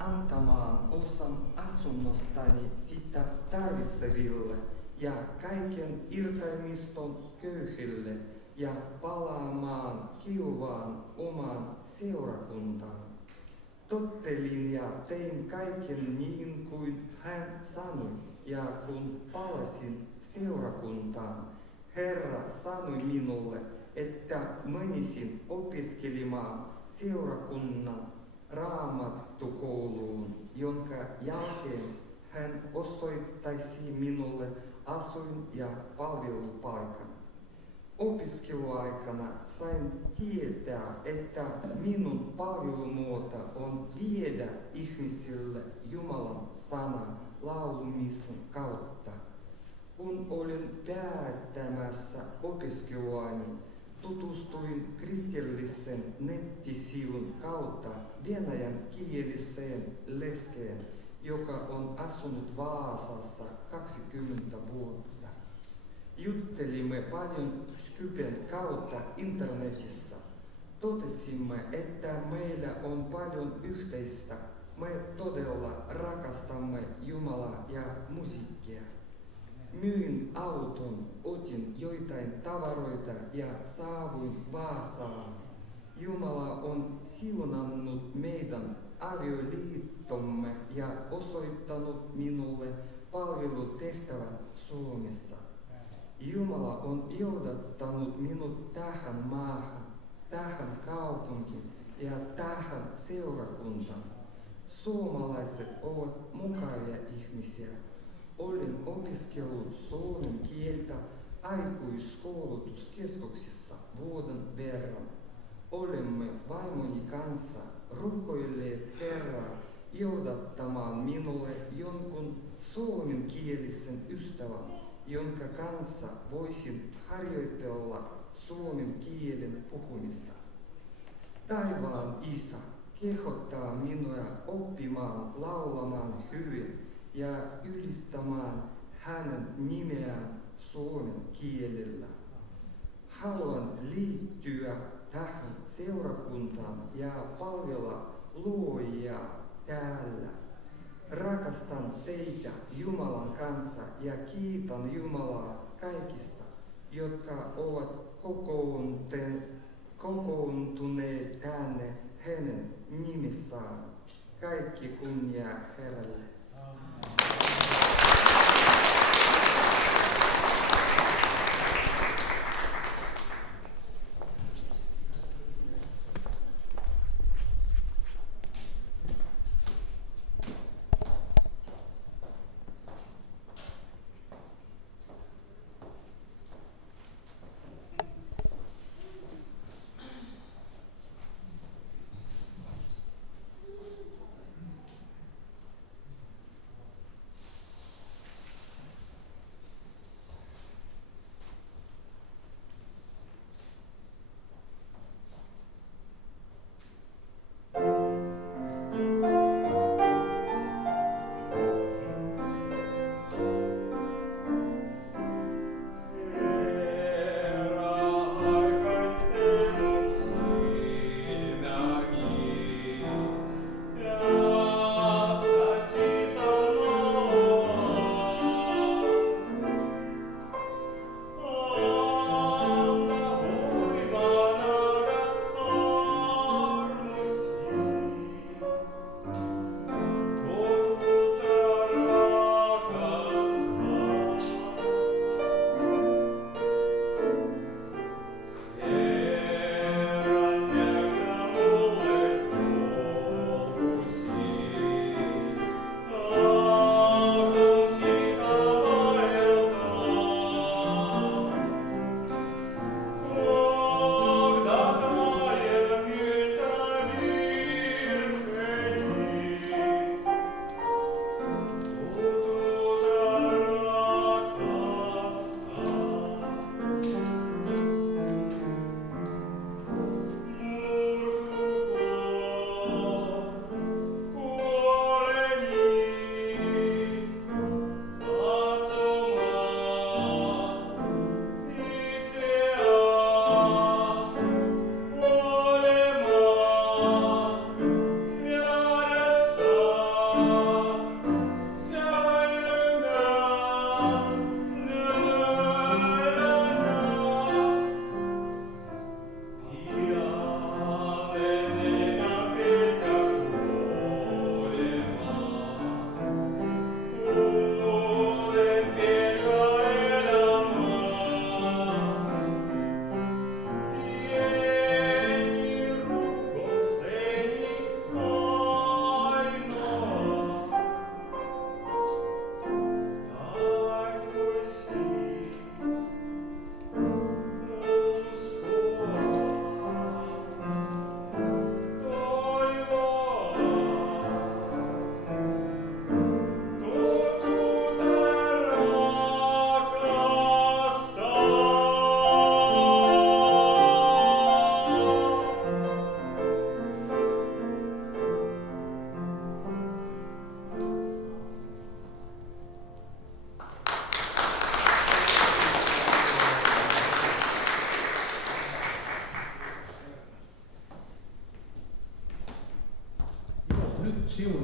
antamaan osan asunnostani sitä tarvitseville ja kaiken irtaimiston köyhille ja palaamaan Kiovaan omaan seurakuntaan. Tottelin ja tein kaiken niin kuin hän sanoi, ja kun palasin seurakuntaan, Herra sanoi minulle, että menisin opiskelemaan seurakunnan raamattukouluun, jonka jälkeen hän osoittaisi minulle asuin- ja palvelupaikan. Opiskeluaikana sain tietää, että minun palvelumuoto on viedä ihmisille Jumalan sana laulumisen kautta. Kun olin päättämässä opiskeluani, tutustuin kristillisen nettisivun kautta venäjänkieliseen leskeen, joka on asunut Vaasassa 20 vuotta. Juttelimme paljon Skypen kautta internetissä. Totesimme, että meillä on paljon yhteistä. Me todella rakastamme Jumalaa ja musiikkia. Myin auton, otin joitain tavaroita ja saavuin Vaasaan. Jumala on siunannut meidän avioliittomme ja osoittanut minulle palvelutehtävän Suomessa. Jumala on johdattanut minut tähän maahan, tähän kaupunkiin ja tähän seurakuntaan. Suomalaiset ovat mukavia ihmisiä. Olen opiskellut suomen kieltä aikuiskoulutuskeskuksissa vuoden verran. Olemme vaimoni kanssa rukoilleet Herraa johdattamaan minulle jonkun suomenkielisen ystävän, jonka kanssa voisin harjoitella suomen kielen puhumista. Taivaan Isä kehottaa minua oppimaan laulamaan hyvin ja ylistämään hänen nimeään suomen kielellä. Haluan liittyä tähän seurakuntaan ja palvella luojaa täällä. Rakastan teitä Jumalan kanssa ja kiitän Jumalaa kaikista, jotka ovat kokoontuneet tänne hänen nimissään. Kaikki kunnia Herralle. siunaa.